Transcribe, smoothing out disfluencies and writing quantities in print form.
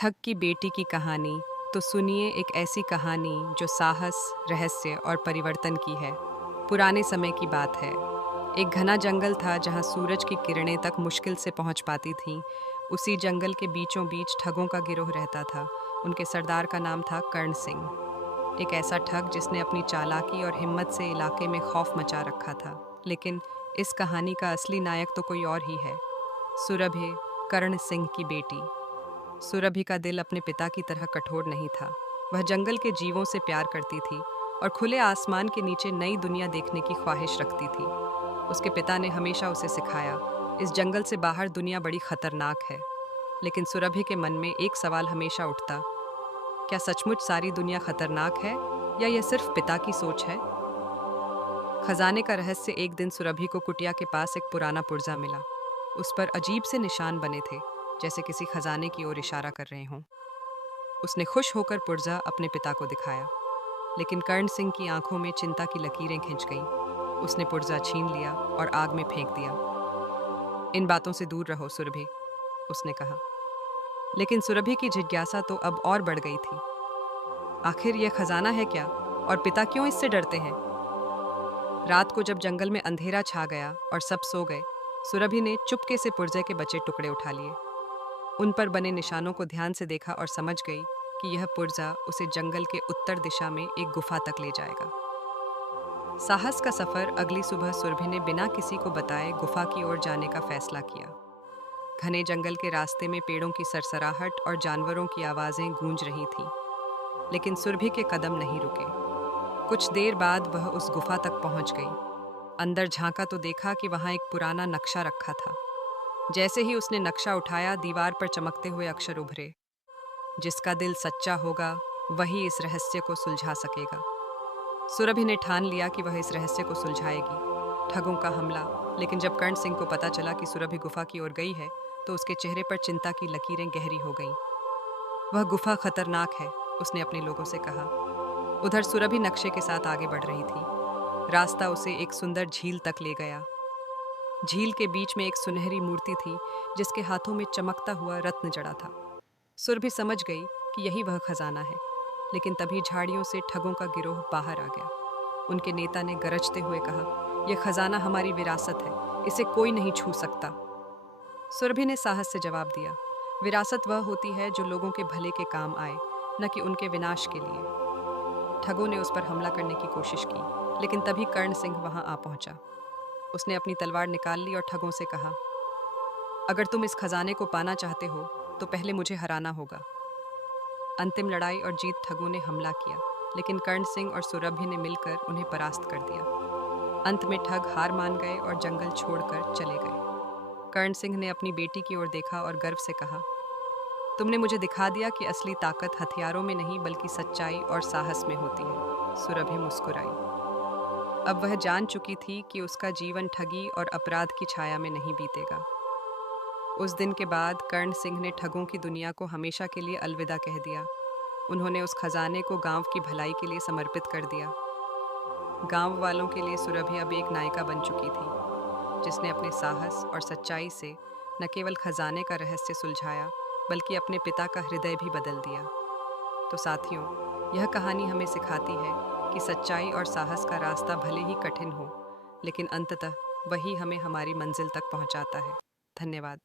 ठग की बेटी की कहानी। तो सुनिए एक ऐसी कहानी जो साहस, रहस्य और परिवर्तन की है। पुराने समय की बात है। एक घना जंगल था जहां सूरज की किरणें तक मुश्किल से पहुंच पाती थीं। उसी जंगल के बीचों बीच ठगों का गिरोह रहता था। उनके सरदार का नाम था कर्ण सिंह। एक ऐसा ठग जिसने अपनी चालाकी और हिम्मत से इलाके में खौफ मचा रखा था। लेकिन इस कहानी का असली नायक तो कोई और ही है। सुरभि, कर्ण सिंह की बेटी। सुरभि का दिल अपने पिता की तरह कठोर नहीं था। वह जंगल के जीवों से प्यार करती थी और खुले आसमान के नीचे नई दुनिया देखने की ख्वाहिश रखती थी। उसके पिता ने हमेशा उसे सिखाया, इस जंगल से बाहर दुनिया बड़ी खतरनाक है। लेकिन सुरभि के मन में एक सवाल हमेशा उठता, क्या सचमुच सारी दुनिया खतरनाक है या यह सिर्फ पिता की सोच है? खजाने का रहस्य। एक दिन सुरभि को कुटिया के पास एक पुराना पुर्जा मिला। उस पर अजीब से निशान बने थे, जैसे किसी खजाने की ओर इशारा कर रहे हों। उसने खुश होकर पुर्जा अपने पिता को दिखाया, लेकिन कर्ण सिंह की आंखों में चिंता की लकीरें खिंच गईं। उसने पुर्जा छीन लिया और आग में फेंक दिया। इन बातों से दूर रहो सुरभि, उसने कहा। लेकिन सुरभि की जिज्ञासा तो अब और बढ़ गई थी। आखिर यह खजाना है क्या, और पिता क्यों इससे डरते हैं? रात को जब जंगल में अंधेरा छा गया और सब सो गए, सुरभि ने चुपके से पुर्जे के बचे टुकड़े उठा लिए। उन पर बने निशानों को ध्यान से देखा और समझ गई कि यह पुर्जा उसे जंगल के उत्तर दिशा में एक गुफा तक ले जाएगा। साहस का सफर। अगली सुबह सुरभि ने बिना किसी को बताए गुफा की ओर जाने का फैसला किया। घने जंगल के रास्ते में पेड़ों की सरसराहट और जानवरों की आवाजें गूंज रही थीं, लेकिन सुरभि के कदम नहीं रुके। कुछ देर बाद वह उस गुफा तक पहुंच गई। अंदर झांका तो देखा कि वहां एक पुराना नक्शा रखा था। जैसे ही उसने नक्शा उठाया, दीवार पर चमकते हुए अक्षर उभरे, जिसका दिल सच्चा होगा वही इस रहस्य को सुलझा सकेगा। सुरभि ने ठान लिया कि वह इस रहस्य को सुलझाएगी। ठगों का हमला। लेकिन जब कर्ण सिंह को पता चला कि सुरभि गुफा की ओर गई है, तो उसके चेहरे पर चिंता की लकीरें गहरी हो गईं। वह गुफा खतरनाक है, उसने अपने लोगों से कहा। उधर सुरभि नक्शे के साथ आगे बढ़ रही थी। रास्ता उसे एक सुंदर झील तक ले गया। झील के बीच में एक सुनहरी मूर्ति थी, जिसके हाथों में चमकता हुआ रत्न जड़ा था। सुरभि समझ गई कि यही वह खजाना है। लेकिन तभी झाड़ियों से ठगों का गिरोह बाहर आ गया। उनके नेता ने गरजते हुए कहा, यह खजाना हमारी विरासत है, इसे कोई नहीं छू सकता। सुरभि ने साहस से जवाब दिया, विरासत वह होती है जो लोगों के भले के काम आए, न कि उनके विनाश के लिए। ठगों ने उस पर हमला करने की कोशिश की, लेकिन तभी कर्ण सिंह वहां आ पहुंचा। उसने अपनी तलवार निकाल ली और ठगों से कहा, अगर तुम इस खजाने को पाना चाहते हो तो पहले मुझे हराना होगा। अंतिम लड़ाई और जीत। ठगों ने हमला किया, लेकिन कर्ण सिंह और सुरभि ने मिलकर उन्हें परास्त कर दिया। अंत में ठग हार मान गए और जंगल छोड़कर चले गए। कर्ण सिंह ने अपनी बेटी की ओर देखा और गर्व से कहा, तुमने मुझे दिखा दिया कि असली ताकत हथियारों में नहीं बल्कि सच्चाई और साहस में होती है। सुरभि मुस्कुराई। अब वह जान चुकी थी कि उसका जीवन ठगी और अपराध की छाया में नहीं बीतेगा। उस दिन के बाद कर्ण सिंह ने ठगों की दुनिया को हमेशा के लिए अलविदा कह दिया। उन्होंने उस खजाने को गांव की भलाई के लिए समर्पित कर दिया। गांव वालों के लिए सुरभि अब एक नायिका बन चुकी थी, जिसने अपने साहस और सच्चाई से न केवल खजाने का रहस्य सुलझाया, बल्कि अपने पिता का हृदय भी बदल दिया। तो साथियों, यह कहानी हमें सिखाती है कि सच्चाई और साहस का रास्ता भले ही कठिन हो, लेकिन अंततः वही हमें हमारी मंजिल तक पहुंचाता है। धन्यवाद।